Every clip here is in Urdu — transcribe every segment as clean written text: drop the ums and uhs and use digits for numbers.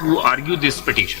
to argue this petition.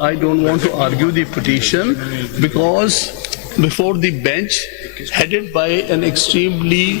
I don't want to argue the petition because before the bench headed by an extremely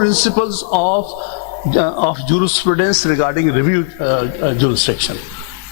principles of jurisprudence regarding review jurisdiction.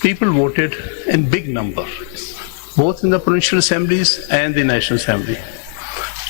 people voted in big number, both in the provincial assemblies and the national assembly.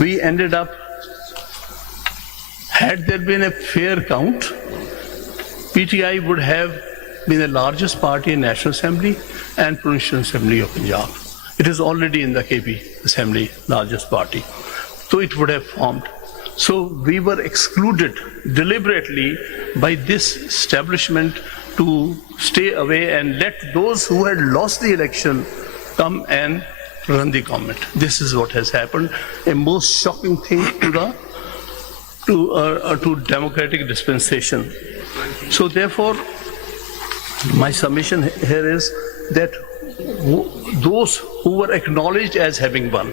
We ended up, had there been a fair count, PTI would have been the largest party in National Assembly and Provincial Assembly of Punjab. It is already in the KP Assembly, largest party. So it would have formed. So we were excluded deliberately by this establishment to stay away and let those who had lost the election come and run the government. This is what has happened. A most shocking thing to democratic dispensation. So therefore, my submission here is that those who were acknowledged as having won,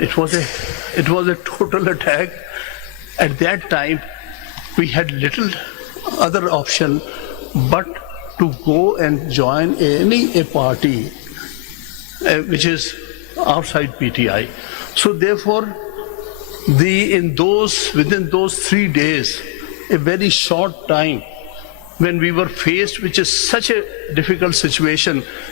It was a total attack. At that time, we had little other option but to go and join a party which is outside PTI. So therefore, within those 3 days, a very short time, when we were faced with such a difficult situation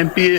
MPA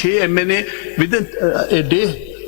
6 MNA within a day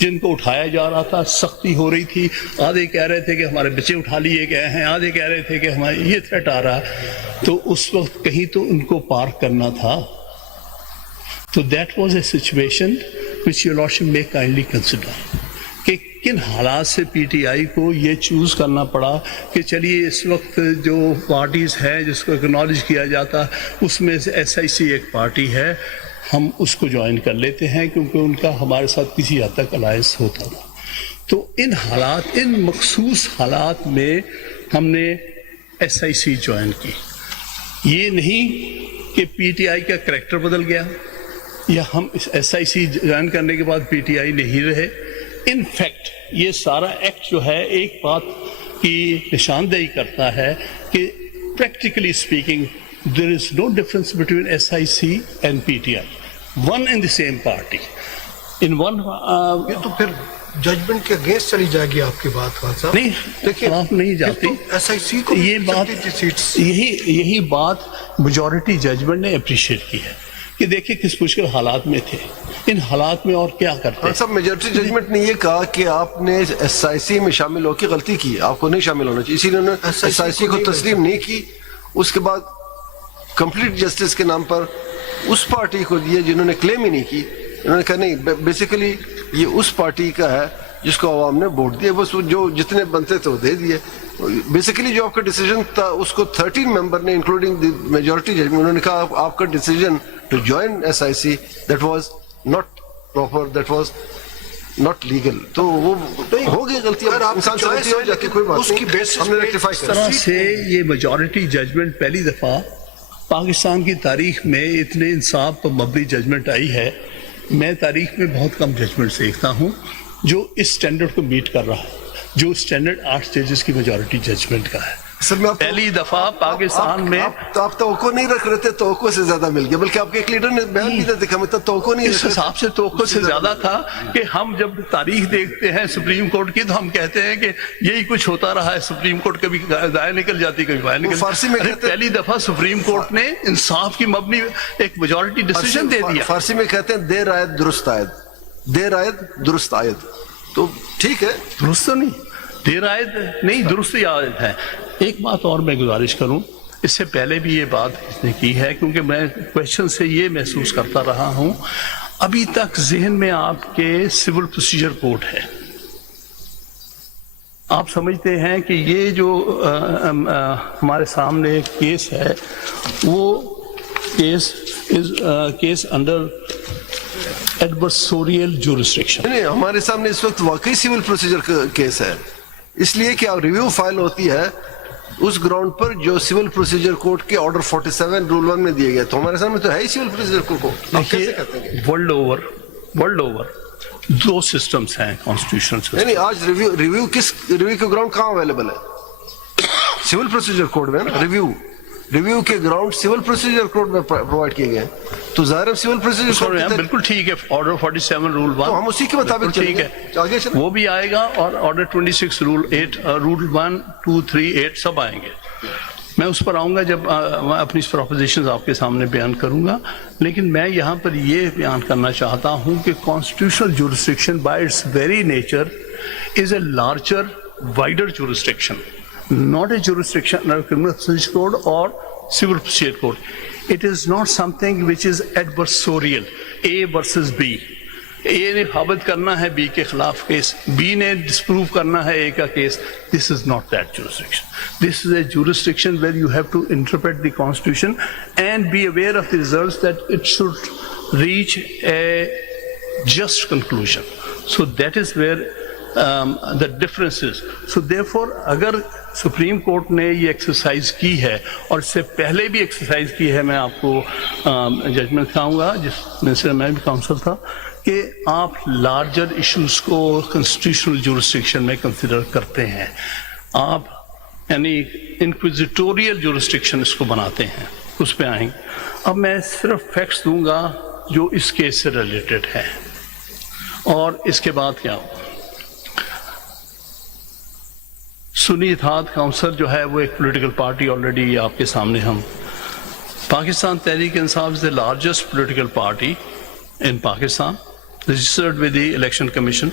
جن کو اٹھایا جا رہا تھا، سختی ہو رہی تھی. آدھے کہہ رہے تھے کہ ہمارے بچے اٹھا لیے گئے ہیں، آدھے کہہ رہے تھے کہ ہمارے یہ تھریٹ آ رہا ہے. تو اس وقت کہیں تو ان کو پارک کرنا تھا. تو that was a situation which your lordship may kindly consider کہ کن حالات سے پی ٹی آئی کو یہ چوز کرنا پڑا کہ چلیے اس وقت جو پارٹیز ہیں جس کو اکنالج کیا جاتا اس میں سے ایس آئی سی ایک پارٹی ہے، ہم اس کو جوائن کر لیتے ہیں کیونکہ ان کا ہمارے ساتھ کسی حد تک الائنس ہوتا تھا. تو ان حالات، ان مخصوص حالات میں ہم نے ایس آئی سی جوائن کی. یہ نہیں کہ پی ٹی آئی کا کریکٹر بدل گیا یا ہم اس ایس آئی سی جوائن کرنے کے بعد پی ٹی آئی نہیں رہے. ان فیکٹ یہ سارا ایکٹ جو ہے ایک بات کی نشاندہی کرتا ہے کہ practically speaking there is no difference between SIC and PTI. One and the same party. In one یہ تو پھر ججمنٹ کے اگینسٹ چلی جائے گی آپ کی بات خان صاحب. نہیں، خلاف نہیں جاتی. ایس آئی سی کو یہ بات، یہی بات میجورٹی ججمنٹ نے اپریشیٹ کی ہے کہ دیکھیں کس مشکل حالات میں تھے، ان حالات میں اور کیا کرتے. سب میجورٹی ججمنٹ نے یہ کہا کہ آپ نے ایس آئی سی میں شامل ہو کے غلطی کی، آپ کو نہیں شامل ہونا چاہیے، اسی لیے انہوں نے ایس آئی سی کو تسلیم نہیں کی. اس کے بعد کمپلیٹ جسٹس کے نام پر اس پارٹی کو دیے جنہوں نے کلیم ہی نہیں کی. انہوں نے کہا نہیں، بیسیکلی یہ اس پارٹی کا ہے جس کو عوام نے ووٹ دیا، بس جو جتنے بنتے تھے وہ دے دیے. بیسیکلی جو آپ کا ڈیسیجن تھا اس کو 13 ممبر نے انکلوڈنگ دی میجورٹی جج میں انہوں نے کہا آپ کا decision to join S I C that was not proper, that was not legal. تو وہ ہو گئی غلطی، انسان سے غلطی ہو جاتی، کوئی بات نہیں، ہم نے ریکٹیفائی کر. اس طرح سے یہ میجورٹی ججمنٹ پہلی دفعہ پاکستان کی تاریخ میں اتنے انصاف پر مبنی ججمنٹ آئی ہے. میں تاریخ میں بہت کم ججمنٹ دیکھتا ہوں جو اس سٹینڈرڈ کو میٹ کر رہا ہے، جو سٹینڈرڈ 8 ججز کی میجورٹی ججمنٹ کا ہے. پہلی دفعہ پاکستان میں تو آپ توقع نہیں رکھ رہے تھے، توقع سے زیادہ مل گیا، بلکہ آپ کے ایک لیڈر نے بیان بھی دیا تھا کہ توقع نہیں. اس حساب سے توقع سے زیادہ تھا کہ ہم جب تاریخ دیکھتے ہیں سپریم کورٹ کی تو ہم کہتے ہیں کہ یہی کچھ ہوتا رہا ہے. سپریم کورٹ کبھی دائیں نکل جاتی، کبھی بائیں نکل. فارسی میں پہلی دفعہ سپریم کورٹ نے انصاف کی مبنی ایک میجورٹی ڈیسیژن دے دیا. فارسی میں کہتے ہیں دیر آیت درست آیت، دیر آیت درست آیت. تو ٹھیک ہے، درست نہیں، دیر آیت نہیں، درست آیت ہے. ایک بات اور میں گزارش کروں، اس سے پہلے بھی یہ بات اس نے کی ہے کیونکہ میں کویشچن سے یہ محسوس کرتا رہا ہوں، ابھی تک ذہن میں آپ کے سول پروسیجر کوڈ ہے. آپ سمجھتے ہیں کہ یہ جو ہمارے سامنے ایک کیس ہے وہ کیس انڈر ایڈورسوریل جورسڈکشن. نہیں، ہمارے سامنے اس وقت واقعی سول پروسیجر کیس ہے، اس لیے کہ ریویو فائل ہوتی ہے اس گراؤنڈ پر جو سول پروسیجر کوڈ کے آرڈر 47 رول 1 میں دیے گئے. تو ہمارے سامنے تو ہے ہی سول پروسیجر کوڈ. آپ کیسے کہتے ہیں؟ ورلڈ اوور 2 سسٹمز ہیں کانسٹیٹیوشن سسٹم. نہیں، آج ریویو کے گراؤنڈ کہاں اویلیبل ہے؟ سول پروسیجر کوڈ میں نا. ریویو کے گراؤنڈ سول پروسیجر کوڈ میں پرووائڈ کیے گئے، تو ظاہر ہے سول پروسیجر کوڈ بالکل ٹھیک ہے. آرڈر 47 رول 1 تو ہم اسی کے مطابق ٹھیک ہے، وہ بھی آئے گا، اور آرڈر 26 رول 8 رول 1 2 3 8 سب آئیں گے. میں اس پر آؤں گا جب میں اپنی پروپوزیشنز آپ کے سامنے بیان کروں گا. لیکن میں یہاں پر یہ بیان کرنا چاہتا ہوں کہ constitutional jurisdiction by it's very nature is a larger wider jurisdiction, not a jurisdiction under criminal procedure code or civil procedure code. It is not something which is adversarial, A versus B. A نے ثابت کرنا ہے B کے خلاف کیس، B نے ڈسپروو کرنا ہے A کا case. This is not that jurisdiction. This is a jurisdiction where you have to interpret the constitution and be aware of the results that it should reach a just conclusion. So that is where the differences. So therefore اگر سپریم کورٹ نے یہ ایکسرسائز کی ہے، اور اس سے پہلے بھی ایکسرسائز کی ہے، میں آپ کو ججمنٹ دکھاؤں گا جس میں سے میں بھی کاؤنسل تھا، کہ آپ لارجر ایشوز کو کنسٹیٹیوشنل جورسڈکشن میں کنسیڈر کرتے ہیں، آپ یعنی انکویزیٹوریل جورسڈکشن اس کو بناتے ہیں، اس پہ آئیں گے. اب میں صرف فیکٹس دوں گا جو اس کیس سے ریلیٹڈ ہے، اور اس کے بعد کیا ہو. سنی اتحاد کونسل جو ہے وہ ایک پولیٹیکل پارٹی، آلریڈی آپ کے سامنے ہم پاکستان تحریک انصاف از the largest political party in Pakistan, registered with the Election Commission.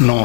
9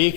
1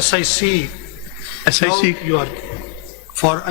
SIC you are for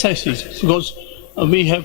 SIC because we have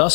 10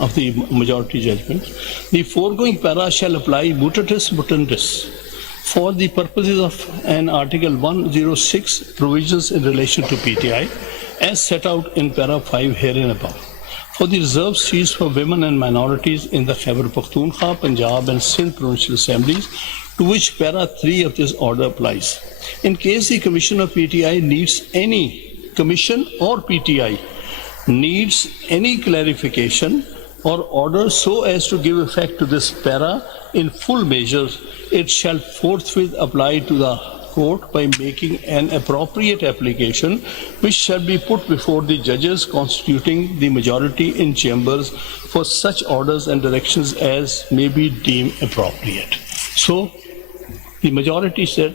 of the majority judgment, the foregoing para shall apply mutatis mutandis for the purposes of an Article 106 provisions in relation to PTI as set out in para 5 herein above. For the reserved seats for women and minorities in the Khyber Pakhtunkhwa, Punjab and Sindh provincial assemblies, to which para 3 of this order applies. In case the Commission or PTI needs any clarification or order so as to give effect to this para in full measures, it shall forthwith apply to the court by making an appropriate application, which shall be put before the judges constituting the majority in chambers for such orders and directions as may be deemed appropriate. So the majority said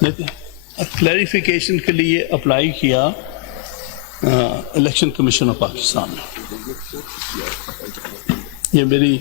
clarification کے لیے اپلائی کیا الیکشن کمیشن آف پاکستان نے. یہ میری